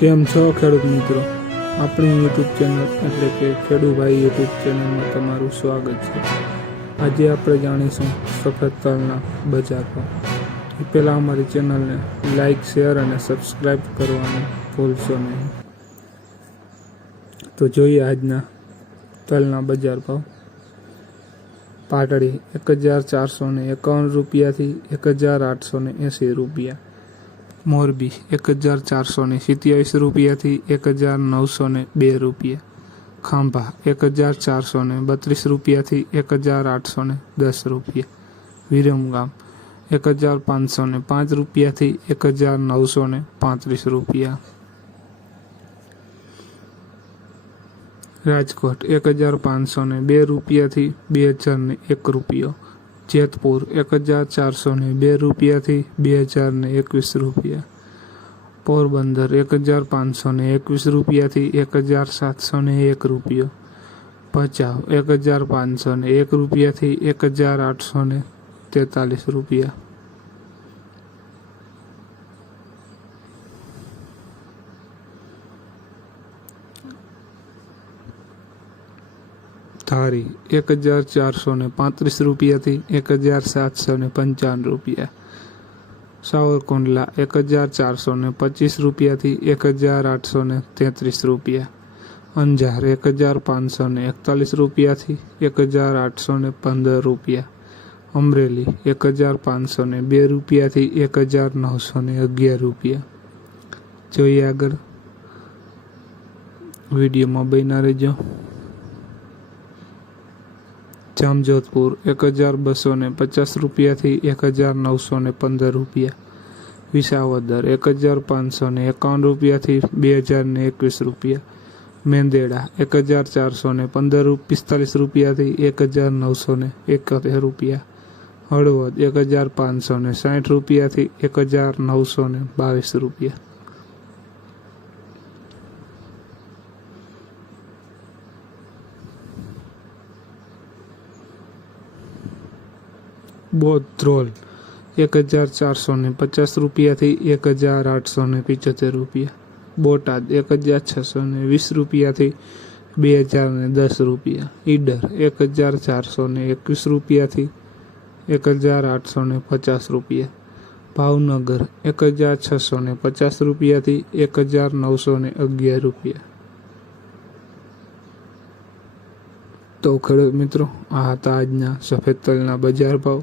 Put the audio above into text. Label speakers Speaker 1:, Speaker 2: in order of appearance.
Speaker 1: કેમ છો ખેડૂત મિત્રો? આપણી યુટ્યુબ ચેનલ એટલે કે ખેડૂભાઈ યુટ્યુબ ચેનલમાં તમારું સ્વાગત છે. આજે આપણે જાણીશું સફેદ તલના બજાર ભાવ. એ પહેલાં અમારી ચેનલને લાઇક શેર અને સબસ્ક્રાઈબ કરવાનું ભૂલશો નહીં. તો જોઈએ આજના તલના બજાર ભાવ. પાટડી એક હજાર ચારસો ને એકાવન રૂપિયાથી એક હજાર આઠસો ને એંસી રૂપિયા. મોરબી, એક હજાર ચારસો ને સિત્યાવીસ રૂપિયાથી એક હજાર નવસો ને બે રૂપિયા. ખાંભા, એક હજાર ચારસો ને બત્રીસ રૂપિયાથી એક હજાર આઠસો ને દસ રૂપિયા. વિરમગામ, એક હજાર પાંચસો ને પાંચ રૂપિયાથી એક હજાર નવસો ને પાંત્રીસ રૂપિયા. રાજકોટ, એક હજાર પાંચસો ને બે રૂપિયાથી બે હજાર ને એક રૂપિયો. જેતપુર એક હજાર ચારસો ને બે રૂપિયાથી બે હજાર ને એકવીસ રૂપિયા. પોરબંદર એક હજાર પાંચસો ને એકવીસ રૂપિયાથી એક હજાર સાતસો ને એક રૂપિયો. ભચાઉ એક હજાર પાંચસો ને એક રૂપિયાથી એક હજાર આઠસો ને તેતાલીસ રૂપિયા. ધારી એક હજાર ચારસો ને પાંત્રીસ રૂપિયાથી એક હજાર સાતસો ને પંચાવન રૂપિયા. સાવરકુંડલા એક હજાર ચારસો ને પચીસ રૂપિયાથી એક હજાર આઠસો ને તેત્રીસ રૂપિયા. અંજાર એક હજાર પાંચસો ને એકતાલીસ રૂપિયાથી એક હજાર આઠસો ને પંદર રૂપિયા. અમરેલી એક હજાર પાંચસો ને બે રૂપિયાથી એક હજાર નવસો ને અગિયાર રૂપિયા. જોઈએ આગળ વિડીયોમાં બન્યા રહેજો. જામજોધપુર એક હજાર બસો ને પચાસ રૂપિયાથી એક હજાર નવસો ને પંદર રૂપિયા. વિસાવદર એક હજાર પાંચસો ને એકાવન રૂપિયાથી બે હજાર ને એકવીસ રૂપિયા. મેંદેડા એક હજાર ચારસો ને પંદર પિસ્તાલીસ રૂપિયાથી એક હજાર નવસો ને એકોતેર રૂપિયા. હળવદ એક હજાર પાંચસો ને સાઠ રૂપિયાથી એક હજાર નવસો ને બાવીસ રૂપિયા. બોધ્રોલ એક હજાર ચારસો ને પચાસ રૂપિયાથી એક હજાર આઠસો ને પિચોતેર રૂપિયા. બોટાદ, એક હજાર છસો ને વીસ રૂપિયાથી બે હજાર ને દસ રૂપિયા. ઈડર, એક હજાર ચારસો ને એકવીસ રૂપિયાથી એક હજાર આઠસો ને પચાસ રૂપિયા. ભાવનગર, એક હજાર છસો ને પચાસ રૂપિયાથી એક હજાર નવસો ને અગિયાર રૂપિયા. તો ખેડૂત મિત્રો, આ હતા આજના સફેદ તલના બજાર ભાવ.